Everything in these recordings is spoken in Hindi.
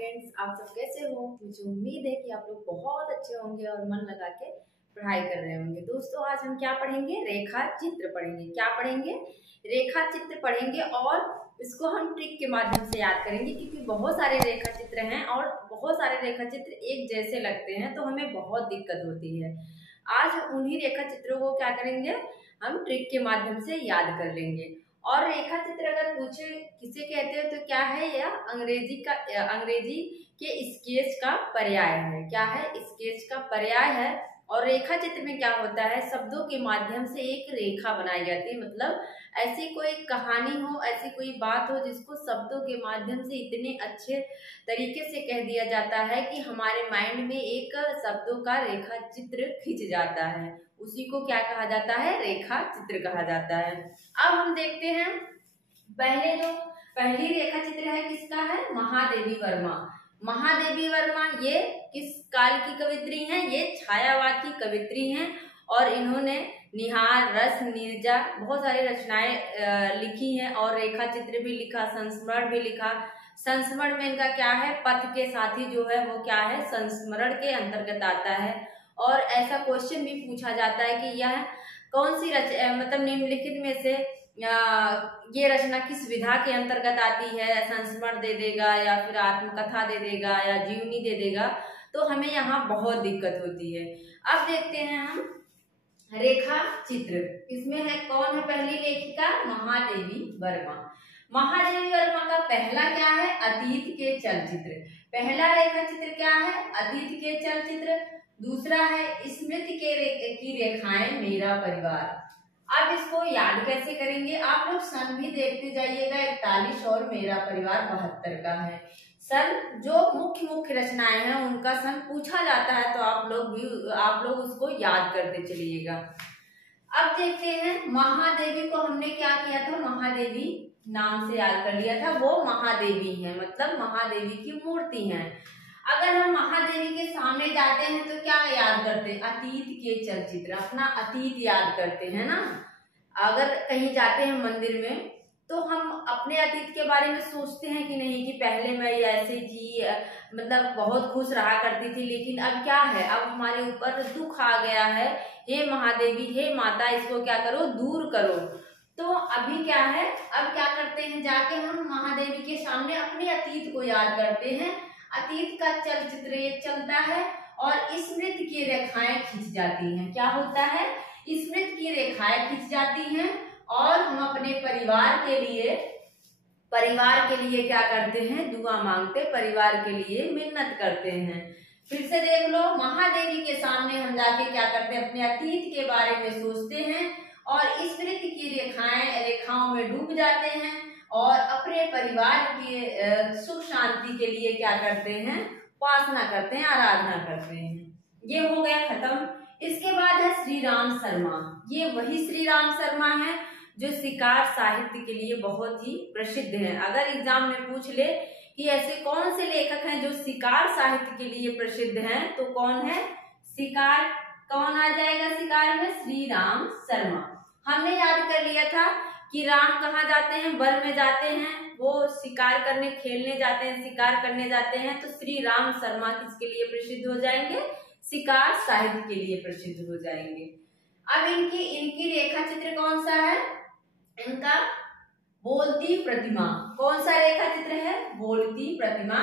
फ्रेंड्स, आप सब कैसे हो। मुझे उम्मीद है कि आप लोग बहुत अच्छे होंगे और मन लगा के पढ़ाई कर रहे होंगे। दोस्तों, आज हम क्या पढ़ेंगे? रेखा चित्र पढ़ेंगे। क्या पढ़ेंगे? रेखा चित्र पढ़ेंगे और इसको हम ट्रिक के माध्यम से याद करेंगे, क्योंकि बहुत सारे रेखा चित्र हैं और बहुत सारे रेखा चित्र एक जैसे लगते हैं तो हमें बहुत दिक्कत होती है। आज उन्हीं रेखा चित्रों को क्या करेंगे, हम ट्रिक के माध्यम से याद कर लेंगे। और रेखा चित्र अगर पूछे किसे कहते हो तो क्या है, यह अंग्रेजी के स्केच का पर्याय है। क्या है? स्केच का पर्याय है। और रेखा चित्र में क्या होता है, शब्दों के माध्यम से एक रेखा बनाई जाती है। मतलब ऐसी कोई कहानी हो, ऐसी कोई बात हो जिसको शब्दों के माध्यम से इतने अच्छे तरीके से कह दिया जाता है कि हमारे माइंड में एक शब्दों का रेखा चित्र खिंच जाता है। उसी को क्या कहा जाता है? रेखा चित्र कहा जाता है। अब हम देखते हैं पहली रेखा चित्र है, किसका है? महादेवी वर्मा। महादेवी वर्मा ये किस काल की कवित्री हैं? ये छायावाद की कवित्री हैं और इन्होंने निहार, रस, नीरजा बहुत सारी रचनाएं लिखी हैं और रेखा चित्र भी लिखा, संस्मरण भी लिखा। संस्मरण में इनका क्या है? पथ के साथी जो है वो क्या है? संस्मरण के अंतर्गत आता है। और ऐसा क्वेश्चन भी पूछा जाता है कि यह कौन सी मतलब निम्नलिखित में से ये रचना किस विधा के अंतर्गत आती है? संस्मरण दे देगा या फिर आत्मकथा दे देगा या जीवनी दे देगा, तो हमें यहाँ बहुत दिक्कत होती है। अब देखते हैं हम रेखा चित्र। इसमें है कौन है पहली लेखिका? महादेवी वर्मा। महादेवी वर्मा का पहला क्या है? अतीत के चलचित्र। पहला रेखा चित्र क्या है? अतीत के चलचित्र। दूसरा है स्मृति की रेखाएं, मेरा परिवार। अब इसको याद कैसे करेंगे? आप लोग सन भी देखते जाइएगा, 41 और मेरा परिवार 72 का है। सन जो मुख्य रचनाएं हैं उनका सन पूछा जाता है तो आप लोग उसको याद करते चलिएगा। अब देखते हैं महादेवी को हमने क्या किया था? महादेवी नाम से याद कर लिया था। वो महादेवी है, मतलब महादेवी की मूर्ति है। अगर हम महादेवी के सामने जाते हैं तो क्या याद करते हैं? अतीत के चलचित्र, अपना अतीत याद करते हैं ना। अगर कहीं जाते हैं मंदिर में तो हम अपने अतीत के बारे में सोचते हैं कि नहीं, कि पहले मैं ऐसे थी, मतलब बहुत खुश रहा करती थी, लेकिन अब क्या है, अब हमारे ऊपर दुख आ गया है। हे महादेवी, हे माता, इसको क्या करो? दूर करो। तो अभी क्या है, अब क्या करते हैं? जाके हम महादेवी के सामने अपने अतीत को याद करते हैं। अतीत का चलचित्र ये चलता है और स्मृति की रेखाएं खिंच जाती हैं। क्या होता है? स्मृति की रेखाएं खिंच जाती हैं और हम अपने परिवार के लिए क्या करते हैं? दुआ मांगते, परिवार के लिए मिन्नत करते हैं। फिर से देख लो, महादेवी के सामने हम जाके क्या करते हैं? अपने अतीत के बारे में सोचते हैं और स्मृति की रेखाओं में डूब जाते हैं और अपने परिवार की सुख शांति के लिए क्या करते हैं? उपासना करते हैं, आराधना करते हैं। ये हो गया खत्म। इसके बाद है श्री राम शर्मा। ये वही श्री राम शर्मा है जो शिकार साहित्य के लिए बहुत ही प्रसिद्ध है। अगर एग्जाम में पूछ ले कि ऐसे कौन से लेखक हैं जो शिकार साहित्य के लिए प्रसिद्ध हैं, तो कौन है? शिकार। कौन आ जाएगा शिकार में? श्री राम शर्मा। हमने याद कर लिया था कि राम कहाँ जाते हैं? वन में जाते हैं, वो शिकार करने, खेलने जाते हैं, शिकार करने जाते हैं। तो श्री राम शर्मा किसके लिए प्रसिद्ध हो जाएंगे? शिकार साहित्य के लिए प्रसिद्ध हो जाएंगे। अब इनकी रेखा चित्र कौन सा है? इनका बोलती प्रतिमा। कौन सा रेखा चित्र है? बोलती प्रतिमा।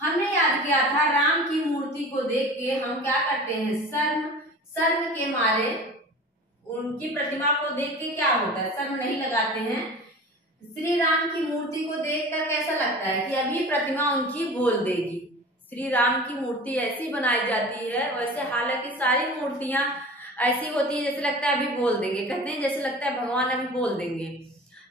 हमने याद किया था राम की मूर्ति को देख के हम क्या करते हैं? शर्म के मारे उनकी प्रतिमा को देख के क्या होता है? शर्म नहीं लगाते हैं। श्री राम की मूर्ति को देखकर कैसा लगता है कि अभी प्रतिमा उनकी बोल देगी। श्री राम की मूर्ति ऐसी बनाई जाती है, वैसे हालांकि सारी मूर्तियां ऐसी होती है जैसे लगता है अभी बोल देंगे, कहते हैं जैसे लगता है भगवान अभी बोल देंगे।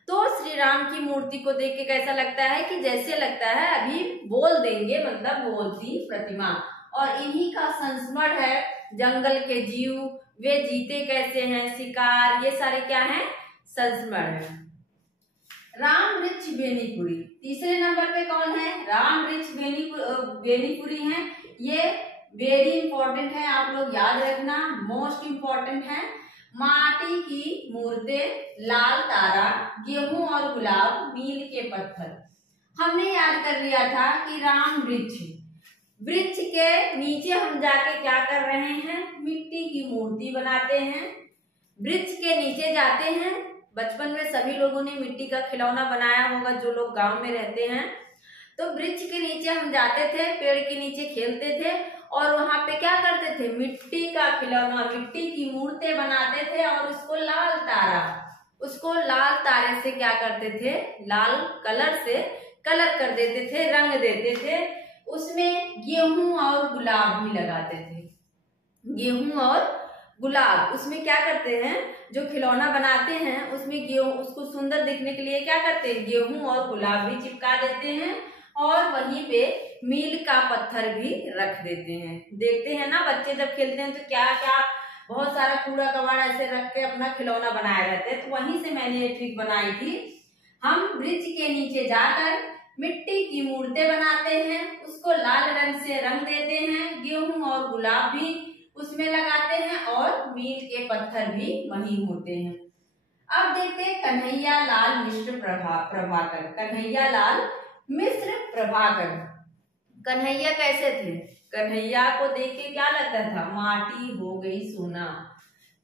तो श्री राम की मूर्ति को देख के कैसा लगता है कि जैसे लगता है अभी बोल देंगे, मतलब बोलती प्रतिमा। और इन्हीं का संस्मरण है जंगल के जीव, वे जीते कैसे हैं, शिकार, ये सारे क्या हैं? संस्मरण है। राम वृक्ष बेनीपुरी। तीसरे नंबर पे कौन है? राम वृक्ष बेनीपुरी है। ये वेरी इंपॉर्टेंट है, आप लोग याद रखना, मोस्ट इंपॉर्टेंट है। माटी की मूर्तें, लाल तारा, गेहूं और गुलाब, मील के पत्थर। हमने याद कर लिया था कि राम वृक्ष, वृक्ष के नीचे हम जाके क्या कर रहे हैं, मिट्टी की मूर्ति बनाते हैं। वृक्ष के नीचे जाते हैं, बचपन में सभी लोगों ने मिट्टी का खिलौना बनाया होगा जो लोग गांव में रहते हैं। तो वृक्ष के नीचे हम जाते थे, पेड़ के नीचे खेलते थे और वहां पे क्या करते थे, मिट्टी का खिलौना, मिट्टी की मूर्तें बनाते थे और उसको लाल तारे से क्या करते थे, लाल कलर से कलर कर देते थे, रंग देते थे। उसमें गेहूं और गुलाब भी लगाते थे, गेहूं और गुलाब। उसमें क्या करते हैं, जो खिलौना बनाते हैं उसमें गेहूं, उसको सुंदर दिखने के लिए क्या करते हैं, गेहूं और गुलाब भी चिपका देते हैं और वहीं पे मील का पत्थर भी रख देते हैं। देखते हैं ना बच्चे जब खेलते हैं तो क्या क्या बहुत सारा कूड़ा कबाड़ ऐसे रख के अपना खिलौना बनाए रहते हैं। तो वहीं से मैंने ये ट्रिक बनाई थी। हम वृक्ष के नीचे जाकर मिट्टी की मूर्तें बनाते हैं, उसको लाल रंग से रंग देते हैं, गेहूं और गुलाब भी उसमें लगाते हैं और मील के पत्थर भी वहीं होते हैं। अब देखते हैं कन्हैया लाल मिश्र प्रभाकर। कन्हैया लाल मिश्र प्रभाकर, कन्हैया कैसे थे, कन्हैया को देख के क्या लगता था, माटी हो गई सोना।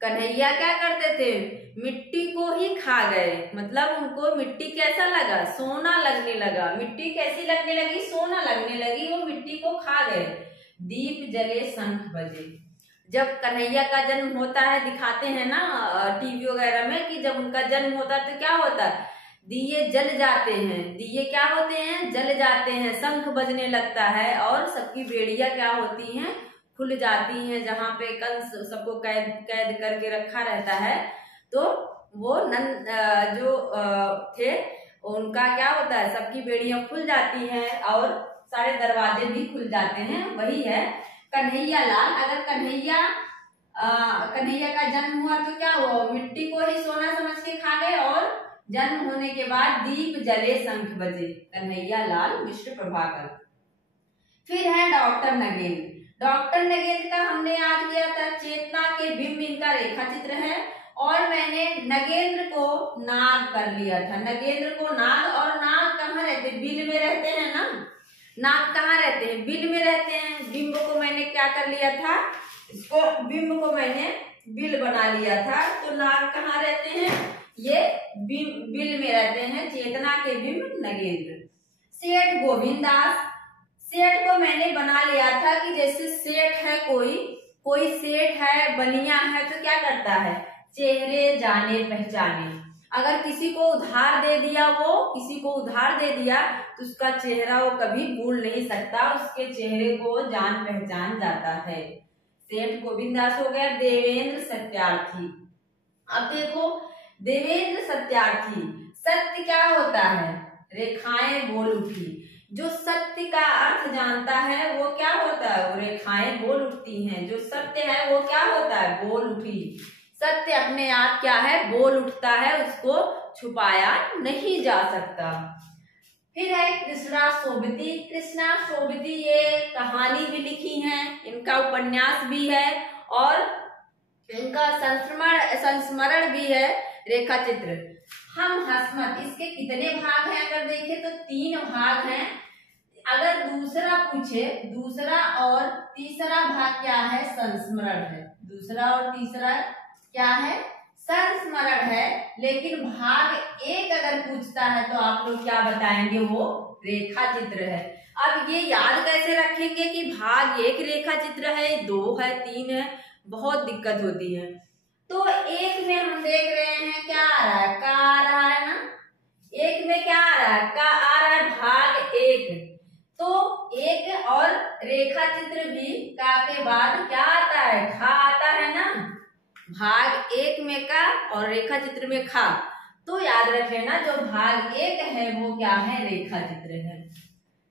कन्हैया क्या करते थे, मिट्टी को ही खा गए, मतलब उनको मिट्टी कैसा लगा, सोना लगने लगा। मिट्टी कैसी लगने लगी, सोना लगने लगी, वो मिट्टी को खा गए। दीप जले शंख बजे। जब कन्हैया का जन्म होता है, दिखाते हैं ना टीवी वगैरह में कि जब उनका जन्म होता है तो क्या होता है, दिए जल जाते हैं, दिए क्या होते हैं, जल जाते हैं, शंख बजने लगता है और सबकी बेड़ियां क्या होती हैं, खुल जाती हैं। जहाँ पे कंस सबको कैद करके रखा रहता है तो वो नंद जो थे उनका क्या होता है, सबकी बेड़ियां खुल जाती हैं और सारे दरवाजे भी खुल जाते हैं। वही है कन्हैया लाल। अगर कन्हैया का जन्म हुआ तो क्या हुआ, मिट्टी को ही सोना समझ के खा गए और जन्म होने के बाद दीप जले शंख बजे। कन्हैया लाल मिश्र प्रभाकर। फिर है डॉक्टर नगेंद्र। डॉक्टर नगेंद्र का हमने याद किया था, चेतना के बिंब इनका रेखा चित्र है और मैंने नगेंद्र को नाग कर लिया था। नगेंद्र को नाग, और नाग कहाँ रहते, बिल में रहते हैं ना, नाग कहाँ रहते हैं, बिल में रहते हैं। बिंब को मैंने क्या कर लिया था, इसको बिंब को मैंने बिल बना लिया था। तो नाग कहाँ रहते हैं, ये बिल में रहते हैं। चेतना के बिंब नगेंद्र। सेठ गोविंदास। सेठ को मैंने बना लिया था कि जैसे सेठ है, कोई सेठ है, बनिया है तो क्या करता है, चेहरे जाने पहचाने। अगर किसी को उधार दे दिया, तो उसका चेहरा वो कभी भूल नहीं सकता, उसके चेहरे को जान पहचान जाता है। सेठ गोविंदास हो गया। देवेंद्र सत्यार्थी। अब देखो देवेंद्र सत्यार्थी, सत्य क्या होता है, रेखाएं बोल उठी। जो सत्य का अर्थ जानता है वो क्या होता है, वो रेखाएं बोल उठती हैं। जो सत्य है वो क्या होता है, बोल उठी। सत्य अपने आप क्या है, बोल उठता है, उसको छुपाया नहीं जा सकता। फिर है कृष्णा सोबती। कृष्णा सोबती ये कहानी भी लिखी है, इनका उपन्यास भी है और इनका संस्मरण भी है, रेखा चित्र। हम हसमत, इसके कितने भाग हैं अगर देखें तो 3 भाग हैं। अगर दूसरा पूछे, दूसरा और तीसरा भाग क्या है, संस्मरण है। दूसरा और तीसरा क्या है, संस्मरण है। लेकिन भाग 1 अगर पूछता है तो आप लोग क्या बताएंगे, वो रेखा चित्र है। अब ये याद कैसे रखेंगे कि भाग 1 रेखा चित्र है, 2 है, 3 है, बहुत दिक्कत होती है। तो 1 में हम देख रहे हैं क्या आ रहा है, का आ रहा है ना, 1 में क्या आ रहा है, का आ रहा है, भाग 1। तो 1 और रेखा चित्र भी का के बाद क्या आता है, खा आता है ना। भाग 1 में का और रेखा चित्र में खा, तो याद रख लेना जो भाग 1 है वो क्या है, रेखा चित्र है।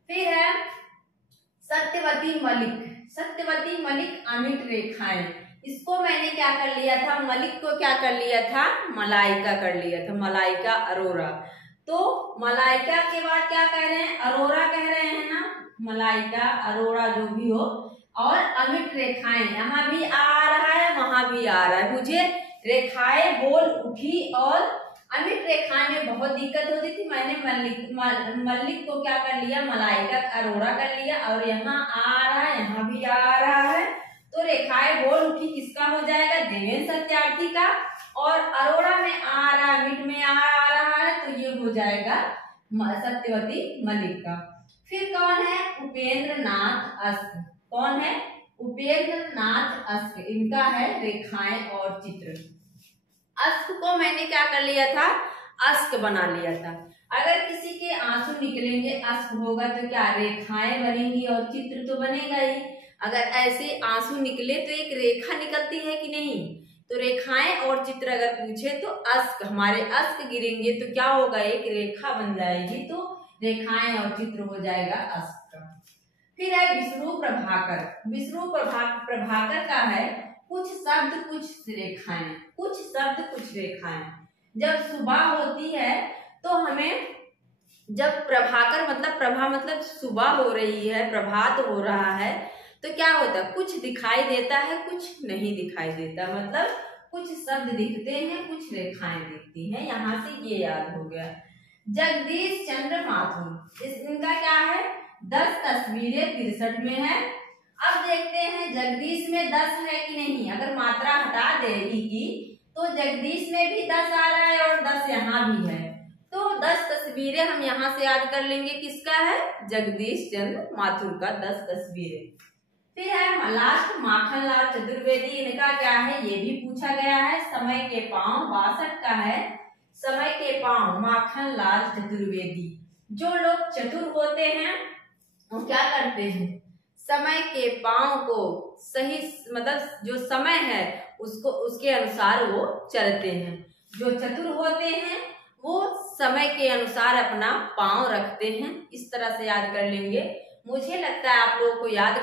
फिर है सत्यवती मलिक। सत्यवती मलिक अमिट रेखाएं। इसको मैंने क्या कर लिया था, मलिक को क्या कर लिया था, मलाइका कर लिया था, मलाइका अरोरा। तो मलाइका के बाद क्या कह रहे हैं, अरोरा कह रहे हैं ना, मलाइका अरोरा जो भी हो। और अमिट रेखाएं, यहाँ भी आ रहा है वहां भी आ रहा है। मुझे रेखाएं बोल उठी और अमिट रेखाएं में बहुत दिक्कत होती थी। मैंने मल्लिक को क्या कर लिया, मलाइका अरोड़ा कर लिया, और यहाँ आ रहा है, यहाँ भी आ रहा है, तो रेखाएं बोल उठी, किसका हो जाएगा, देवेंद्र सत्यार्थी का। और अरोड़ा में आ रहा है, मिट में आ रहा है, तो ये हो जाएगा सत्यवती मलिक का। फिर कौन है, उपेंद्र नाथ अस्क। कौन है, उपेंद्र नाथ अस्क। इनका है रेखाएं और चित्र। अस्क को मैंने क्या कर लिया था, अस्क बना लिया था। अगर किसी के आंसू निकलेंगे, अस्क होगा तो क्या रेखाएं बनेंगी और चित्र तो बनेगा ही। अगर ऐसे आंसू निकले तो एक रेखा निकलती है कि नहीं, तो रेखाएं और चित्र अगर पूछे तो अस्क, हमारे अस्क गिरेंगे तो क्या होगा, एक रेखा बन जाएगी, तो रेखाएं और चित्र हो जाएगा अस्क का। फिर है विष्णु प्रभाकर। विष्णु प्रभाकर का है कुछ शब्द कुछ रेखाएं, कुछ शब्द कुछ रेखाएं। जब सुबह होती है तो हमें, जब प्रभाकर मतलब प्रभा मतलब सुबह हो रही है, प्रभात हो रहा है, तो क्या होता है, कुछ दिखाई देता है, कुछ नहीं दिखाई देता। मतलब कुछ शब्द दिखते हैं, कुछ रेखाएं दिखती हैं। यहाँ से ये याद हो गया। जगदीश चंद्र माथुर, इनका क्या है, 10 तस्वीरें 63 में है। अब देखते हैं जगदीश में 10 है कि नहीं। अगर मात्रा हटा दे की तो जगदीश में भी 10 आ रहा है और 10 यहाँ भी है, तो 10 तस्वीरें हम यहाँ से याद कर लेंगे। किसका है, जगदीश चंद्र माथुर का 10 तस्वीरें। फिर है लास्ट माखनलाल चतुर्वेदी। इनका क्या है, ये भी पूछा गया है। समय के पांव 62 का है। समय के पांव माखनलाल चतुर्वेदी। जो लोग चतुर होते हैं वो क्या करते हैं, समय के पांव को सही, मतलब जो समय है उसको, उसके अनुसार वो चलते हैं। जो चतुर होते हैं वो समय के अनुसार अपना पांव रखते हैं। इस तरह से याद कर लेंगे। मुझे लगता है आप लोगों को याद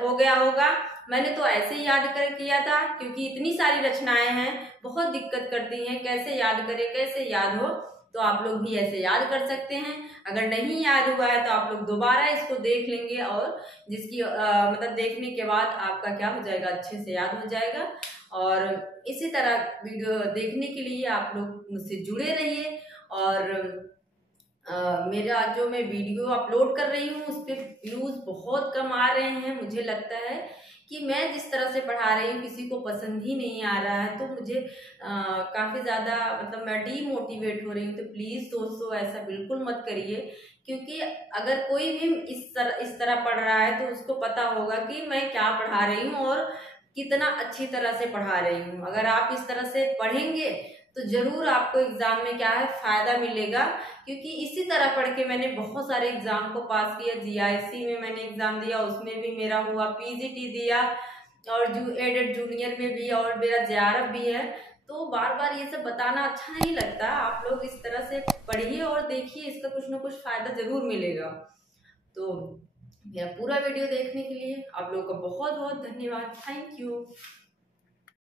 हो गया होगा। मैंने तो ऐसे ही याद कर किया था, क्योंकि इतनी सारी रचनाएं हैं, बहुत दिक्कत करती हैं, कैसे याद करें, कैसे याद हो। तो आप लोग भी ऐसे याद कर सकते हैं। अगर नहीं याद हुआ है तो आप लोग दोबारा इसको देख लेंगे, और जिसकी मतलब देखने के बाद आपका क्या हो जाएगा, अच्छे से याद हो जाएगा। और इसी तरह वीडियो देखने के लिए आप लोग मुझसे जुड़े रहिए। और मेरा जो मैं वीडियो अपलोड कर रही हूँ उस पर व्यूज बहुत कम आ रहे हैं। मुझे लगता है कि मैं जिस तरह से पढ़ा रही हूँ किसी को पसंद ही नहीं आ रहा है, तो मुझे काफ़ी ज़्यादा, मतलब मैं डीमोटिवेट हो रही हूँ। तो प्लीज़ दोस्तों ऐसा बिल्कुल मत करिए, क्योंकि अगर कोई भी इस तरह पढ़ रहा है तो उसको पता होगा कि मैं क्या पढ़ा रही हूँ और कितना अच्छी तरह से पढ़ा रही हूँ। अगर आप इस तरह से पढ़ेंगे तो जरूर आपको एग्जाम में क्या है, फायदा मिलेगा। क्योंकि इसी तरह पढ़ के मैंने बहुत सारे एग्जाम को पास किया। जीआईसी में मैंने एग्जाम दिया, उसमें भी मेरा हुआ, पीजीटी दिया, और एडेड जूनियर में भी, और मेरा जेआरएफ भी है। तो बार बार ये सब बताना अच्छा नहीं लगता। आप लोग इस तरह से पढ़िए और देखिए, इसका कुछ ना कुछ फायदा जरूर मिलेगा। तो मेरा पूरा वीडियो देखने के लिए आप लोगों का बहुत बहुत धन्यवाद। Thank you.